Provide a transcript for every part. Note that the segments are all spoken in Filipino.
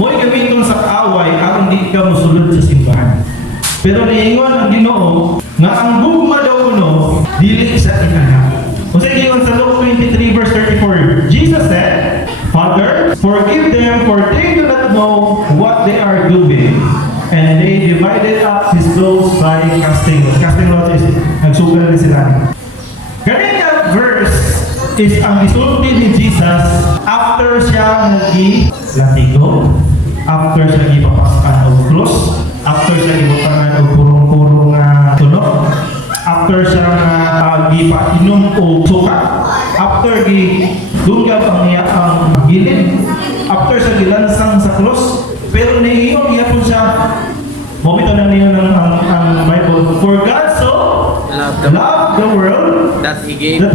mo'y gamiton sa kaaway aron di ka mosulod sa simbahan. Pero niingon ang Ginoo nga ang gugma daw kuno dili sa inaha. Kung sa giingon sa Luke 23 verse 34, Jesus said, Father, forgive them for they do not know what they are doing. And they divided up his clothes by casting lots. Casting lots is nagsugal na sila. Kanina verse is ang gisulti ni Jesus after siya nag-latigo, after siya ipapaskan og krus, after siya ibutangan og purong-purong na tunog, after siya gipainom og suka, after gidunggan ang gilid, after siya gilansang sa krus. Pero niingon gyapon siya, momento na niyo ang Bible, for God so loved the world that He gave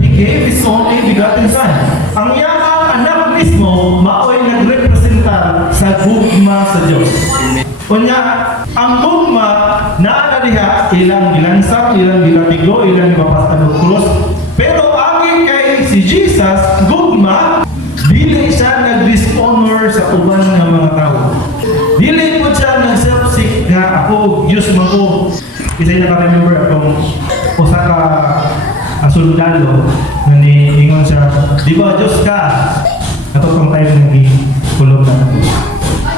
His only begotten Son. Ang iyang anak mismo maoy nagrepresenta sa gugma sa Dios. Unya, ang gugma naa diha ilang gilansang, ilang gilatigo, ilang gipapastan og krus. Pero agi kay si Jesus gugma dili siya nag-dishonor sa uban nga mga tao. Dili po siya nag-self-seek nga ako, Diyos man ko. Isa na ka-remember akong usa ka sundalo na niingon siya, di ba Diyos ka? Katotong tayo nag-kulog na.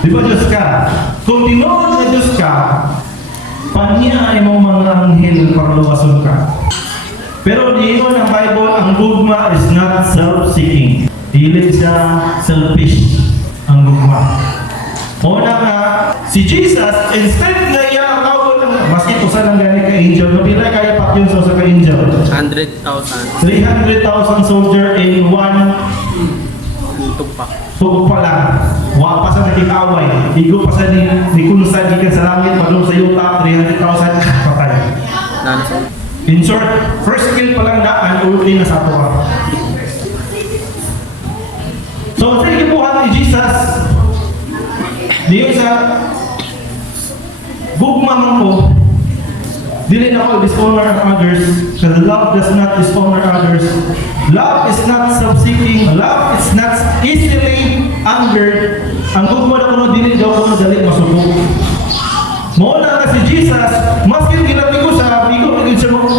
Di ba Diyos ka? Kung tinuod na Diyos ka, paniya ay mong mga anghel parluwason ka. Pero niingon ang Bible, ang gugma is not self-seeking. Dili siya selfish ang gugma. Una nga, si Jesus, instead na iya ang tawag ng, maski po sa lang gani ka-angel, mabila kaya pat yun sa ka-angel? 100,000 300,000 soldier in one tugpak. tugok pa lang. Wa pa sa naging-away. Igo pa sa ni Kunsa, gikan sa langit, padung sa yuta, 300,000 patay. In short, first kill pa lang daan, ulti na sa tuwa. So, sa ikibuhan ni Jesus, diyo sa gugma man ko, dili na ko dishonor others, because love does not dishonor others. Love is not self-seeking. Love is not easily angered. Ang gugma na ko, dili daw ko dali masubok. Mauna na si Jesus, maskin ginabi ko sa igo, naging siya mo,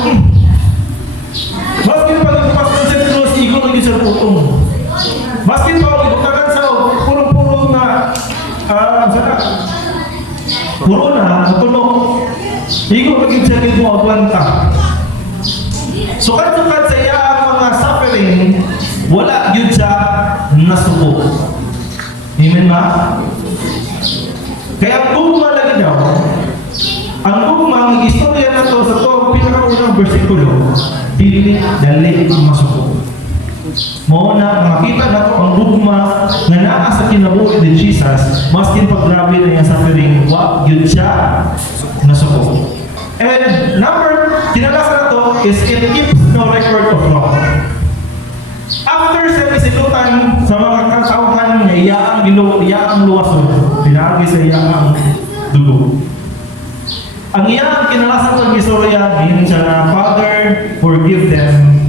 maskin pag-ipas ng sentros, igo, naging siya putong. Maskin pa ako ibutagan sa purong-purong na puro na, natunog. Igo maging siya mo agwanta. So kadtukan sa iya ang mga suffering, wala yun siya nasubo. Amen ba? Kaya ang gugma lagi daw, ang gugma, ang istorya na to sa to, pinakaunang versikulo, dili dali masubo. Mauna, makita na ko ang gugma na naa sa kinabuhi ni Jesus, maskin pag grabe na yung suffering, wag yun siya nasuko. And number, kinalasa na to is it keeps no record of wrong. After sa isilutan sa mga katauhan na iyaang luwason, pinagi sa iyaang dugo. Ang iyang kinalasa ng istorya, ngayon siya na, Father, forgive them,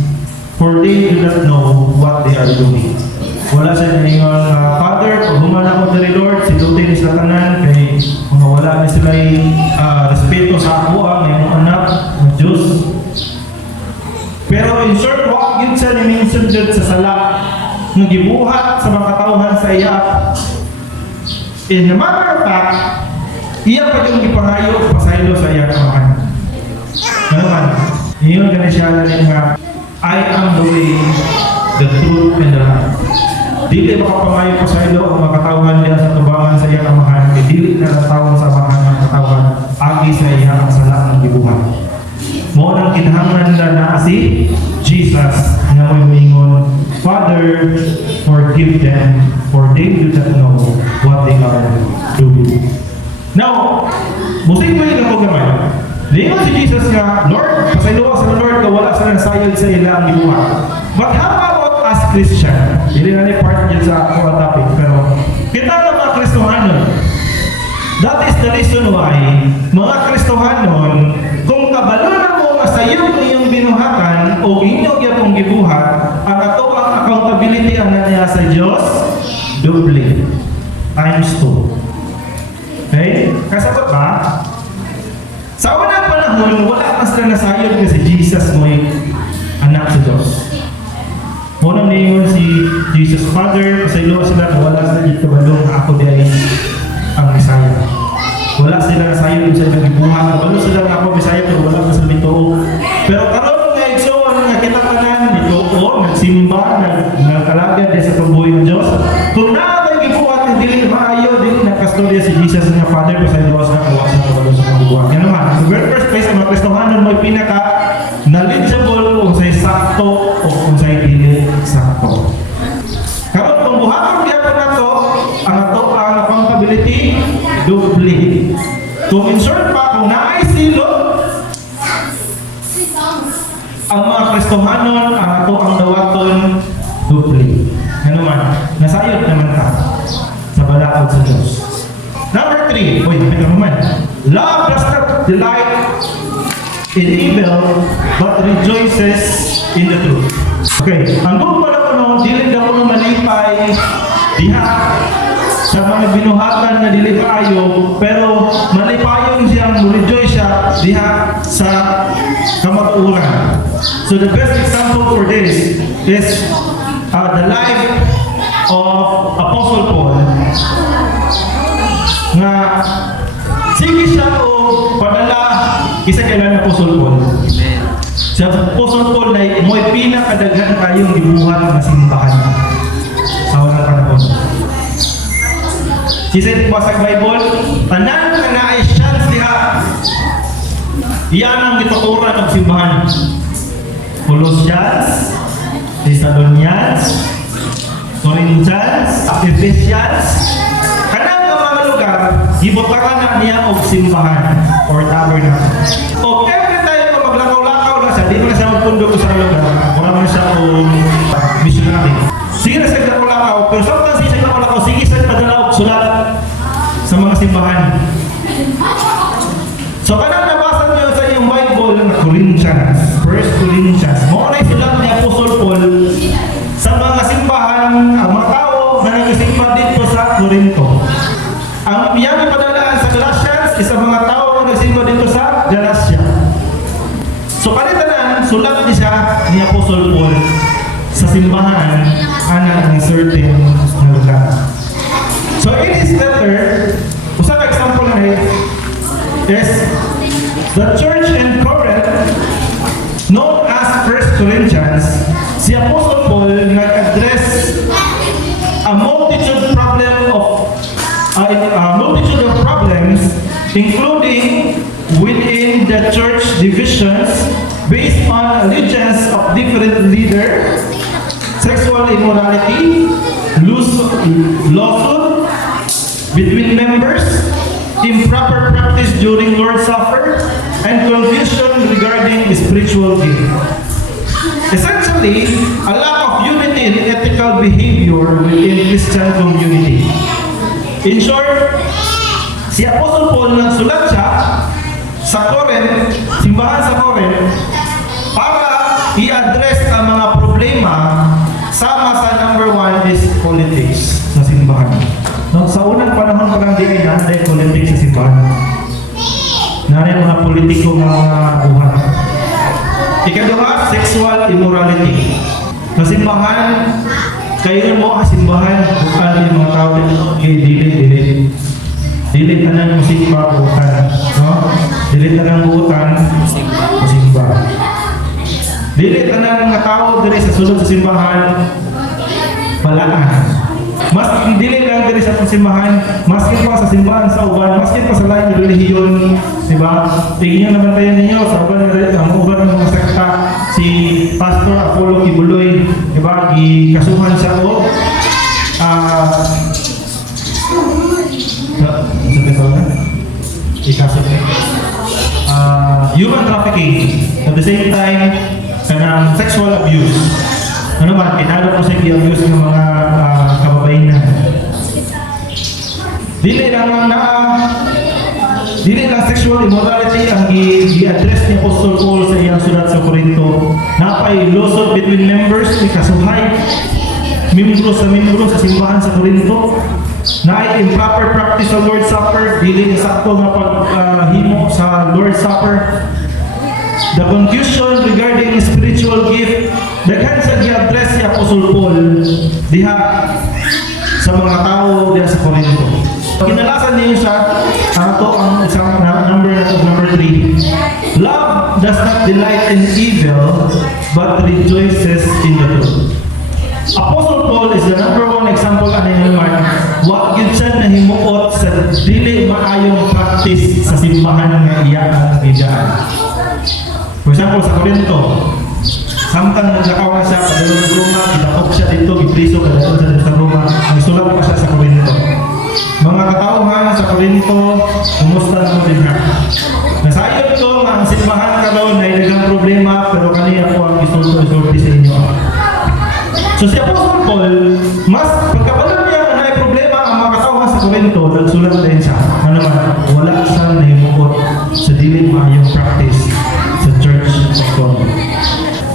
for they do not know what they are doing. Wala siya naningon, Father, pag humana ko dari Lord, silutin sa tanan, kay mga wala na sila respeto sa ako, may mga anak ng Diyos. Pero in short, wag yun siya ni-mention dyan sa sala, ng gibuhat sa mga katauhan sa iya. In the matter of fact, iya pa yung ipangayo, pasaylo sa iya kamahan. Ano man, yun ganun siya lang nga, I am the way, the truth, and the life. Dili makapangayo pa sa ilo ang makatawhan niya sa tubangan sa iyang amahan, dili na natawang sa amahan ng katawan, agi sa iyang sala ng gibuhat. Mo nang kinahanglan na na si Jesus na may mingon, Father, forgive them, for they do not know what they are doing. Now, musik mo yung ako gamay. Diyon si Jesus nga, Lord, pasaylo sa Lord na wala sa nasayod sa ila ang gibuhat. But how about as Christian? Hindi na ni part dyan sa ako topic, pero kita na mga Kristohanon. That is the reason why, mga Kristohanon, kung kabalo na mo masayod ng iyong binuhatan o inyong iyong gibuhat, ang ato ang accountability ang niya sa Diyos, doble, times 2. Kasabot ba? Sa unang panahon, wala mas na nasayod kasi Jesus mo'y anak sa Diyos. Muna niyon si Jesus Father, pasaylo sila na wala sila dito balong na ako di ay ang Messiah. Wala sila nasayod sa ilang ibuhan. Kabalo sila na ako Messiah pero wala na sila dito. Pero karon nga igsoon nga kita tanan dito o nagsimba, nagkalagad sa pagbuhay ng Diyos. Kung naabay gibuhat ng dili maayo, dili nakastorya si Jesus nga Father pasaylo sa kawas na kabalo sa pagbuhay. Yan naman, in the very first place, ang mga Kristohanon mo'y pinaka knowledgeable kung sa'y sakto o kung sa'y dili sakto. Karon kung buhaton gyapon nato ang ato ang accountability doble. Kung in short pa kung naay silot ang mga Kristohanon ang ato ang dawaton doble. Ano man, nasayod naman ta sa balaod sa Diyos. Number 3, wait naman. Love does not delight in evil, but rejoices in the truth. Okay, ang buong pala ko no, dili daw ko malipay diha sa mga binuhatan na dili kaayo, pero malipayon siyang rejoice siya diha sa kamatuoran. So the best example for this is the life of Apostle Paul nga sige siya o padala isa kailan Apostle Paul. Amen. Si Apostle Paul na mo'y pinakadaghan kayong gibuhat na simbahan sa unang panahon. Sisa basag Bible, tanan na naay chance diha. Iyan ang gituturan ng simbahan. Colossians, Thessalonians, Corinthians, Ephesians, kanang mga lugar, gibotakan na niya og simbahan or tabernacle. O every time na maglakaw-lakaw na siya, di mo na siya magpundo ko sa lugar, wala mo na siya o missionary. Sige na siya lakaw-lakaw, pero sometimes siya lakaw-lakaw, sige siya padala og sulat sa mga simbahan. So kanang nabasa niyo sa iyong Bible ng Corinthians, 1 Corinthians, mo na sulat ni Apostle Paul sa mga simbahan, ang mga tao na nagsimba dito sa Corinto. Ang iyang ipadalaan sa Galatians is ang mga tao na nagsimba dito sa Galatia. So kanitanan, sulat ni siya ni Apostle Paul sa simbahan anak ng certain na lugar. So in his letter, usang example na rin is the church in Corinth known as 1 Corinthians, si Apostle Paul nag-address a multitude of problems including within the church divisions based on allegiance of different leaders, sexual immorality, lawsuit between members, improper practice during Lord's Supper, and confusion regarding spiritual gift. Essentially, a lack of unity in ethical behavior within Christian community. In short, si Apostle Paul nagsulat siya sa Corinth, simbahan sa Corinth, para i-address ang mga problema sama sa number 1 is politics sa simbahan. No, sa unang panahon pa lang di ay natin politics sa simbahan. Narin mga politiko mga buhat. Ikaduha, sexual immorality. Sa simbahan, kayo mo simbahan, bukan yung mga tao dili. Dili tanang musimba bukan, no? Dili tanang bukan musimba. Dili tanang mga tao diri sa sulod sa simbahan balaan. Mas dili lang diri sa simbahan, maski pa sa simbahan sa uban, maski pa sa lain relihiyon, di ba? Tingnan naman tayo ninyo sa uban ang uban ng mga sekta, si Pastor Apollo Kibuloy, di ba? Ikasuhan siya o human trafficking, at the same time kanang sexual abuse. Ano ba, pinalo ko sa i-abuse ng mga kababaihan. Dili lang sexual immorality ang i-address ni Apostle Paul sa iyang sulat sa Corinto. Napay lawsuit between members, ikasuhay membro sa simbahan sa Corinto. na improper practice sa Lord's Supper, dili sakto nga paghimo sa Lord's Supper. The confusion regarding spiritual gift, daghan sa gi-address si Apostle Paul diha sa mga tao diha sa Corinto. Kinalasan niyo siya, ang isang number 3. Love does not delight in evil, but rejoices in the truth. Apostle Paul is the number 1 example ano yung naman, wa gyud siya nahimuot sa dili maayong practice sa simbahan nga iya ang gidaan. For example, sa Corinto, samtang naglakaw na siya, padulong ng Roma, gidakop siya dito, gipriso, kadalon sa Roma, nagsulat pa siya sa Corinto. Mga katauhan sa Corinto, kumusta naman din ha? Nasayod ko nga ang simbahan karon ay nagang problema, pero kaniya po ang isulti sa inyo. So si Apostle Paul, mas pagkabalon niya na may problema ang mga katauhan sa Corinto, nagsulat din siya. Ano naman, wala siyang nahimukot sa dili maayong practice sa Church of God.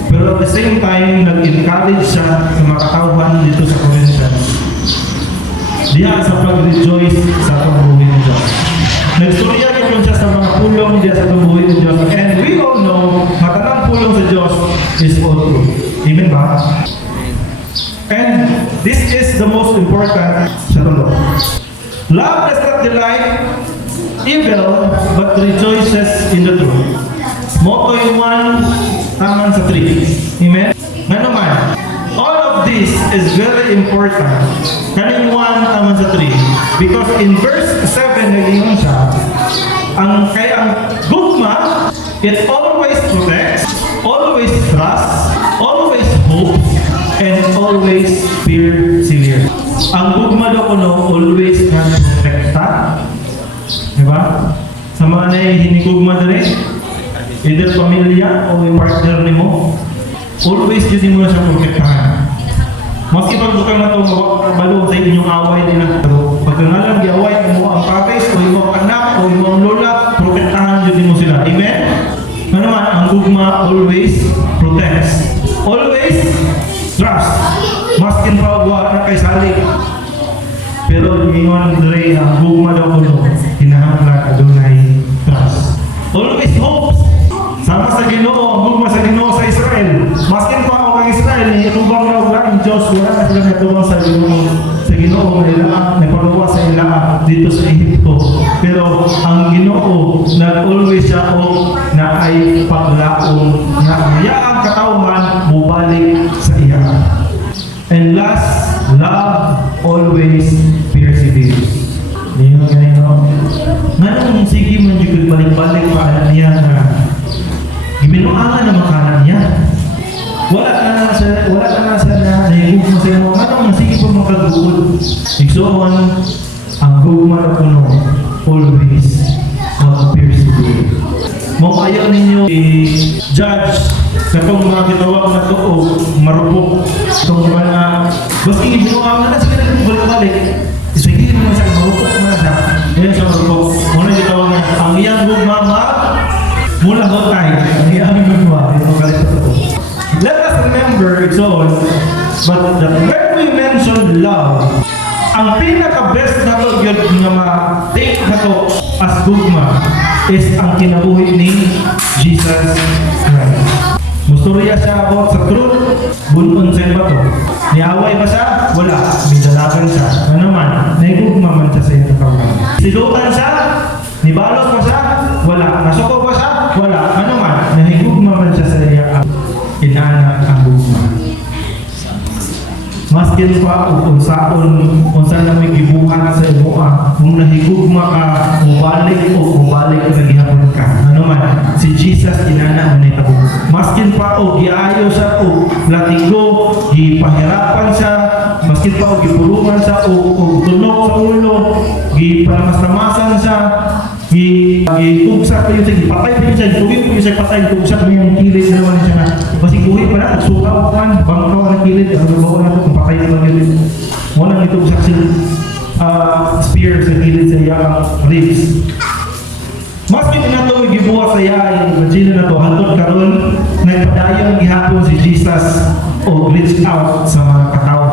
Pero at the same time, nag-encourage siya sa mga katauhan dito sa Corinthians diya sa pag-rejoice sa pagbuhay ng Diyos. Nagstorya niya siya sa mga pulong diya sa pagbuhay ng Diyos. And we all know, matanang pulong sa Diyos is all true. Amen ba? And this is the most important sa tulo. Love does not delight evil, but rejoices in the truth. Moto yung 1, taman sa 3. Amen? Nga naman, all of this is very important. Kaning 1, taman sa 3. Because in verse 7, nag-iyon siya, ang gugma, it always protects, always trusts, always hopes, and always perseveres. Ang gugma daw ko always nga protekta. Diba? Sa mga hinigugma na rin, either pamilya o yung partner ni mo, always yun mo na siya protektahan. Maski pag bukang na ito, balo sa inyong away din na. Pero pag nangalang giaway mo ang kakais o yung anak o yung lola, protektahan yun mo sila. Amen? Ano naman, ang gugma always protects. Always trust. Maskin pa wala na kay salik. Pero ingon dre ang gugma daw ko hinahanglan adunay trust. Always hopes. Sama sa Ginoo, ang gugma sa Ginoo sa Israel. Maskin pa ako ng Israel, itubang na ugla ng Diyos, wala na sila natubang sa Ginoo. Sa Ginoo, nagpaluwa sa ila dito sa Ehipto. Pero ang Ginoo, nag-always siya o na ay paglaong na ang katauhan mubalik sa iya. And last, love always perseveres. Hindi mo ganyan, nga nung sige man yung balik-balik pa niya na ibinuangan na makanan niya. Wala ka na sa nahigug mo sa iyo. Ano nga sige pa makagugod. Igsoon, ang gugma na puno, always persevere. Mo ayaw ninyo i-judge sa itong mga gitawag na to o marupok. Itong mga, baski ibinuangan na sige na balik-balik. Sige mo sa marupok na siya. Yan sa marupok. Muna gitawag na, ang iyang gugma mula hotay, ang iyang gugma. Let us remember it's all, but when we mention love, ang pinaka-best na to yun nga ma-take na to as gugma is ang kinabuhi ni Jesus Christ. Musturya siya about sa truth, bunon sa iba to. Niaway ba siya? Wala. Bidalagan siya. Ano naman? Naigugma man siya sa iyong katawan. Silutan siya? Nibalos pa siya? Wala. Nasuko pa siya? Wala. Ano man? Nahigugma man siya sa iyong inaanak ang gugma. Maskin pa unsa na may gibuhat sa imoa, kung nahigugma ka, mubalik ka gihapon ka. Ano man, si Jesus inana man ito. Maskin pa o giayo siya o latigo, gipahirapan siya, maskin pa o gipulungan siya o tunog sa ulo, gipanamastamasan siya, gitugsa pa yun siya, gipatay pa yun siya, gitugin pa yun siya, patay, gitugsa pa yung kilid na naman siya na, kasi guhit pa na, nagsukaw pa man, bangkaw ang kilid, ang nabawa na ito, kung patay na lang yun. Walang gitugsa siya, spear sa kilid sa iyang ribs. Maski na ito, gibuha sa iya, imagine na ito, hantod karon, nagpadayon gihapon si Jesus o reach out sa mga katao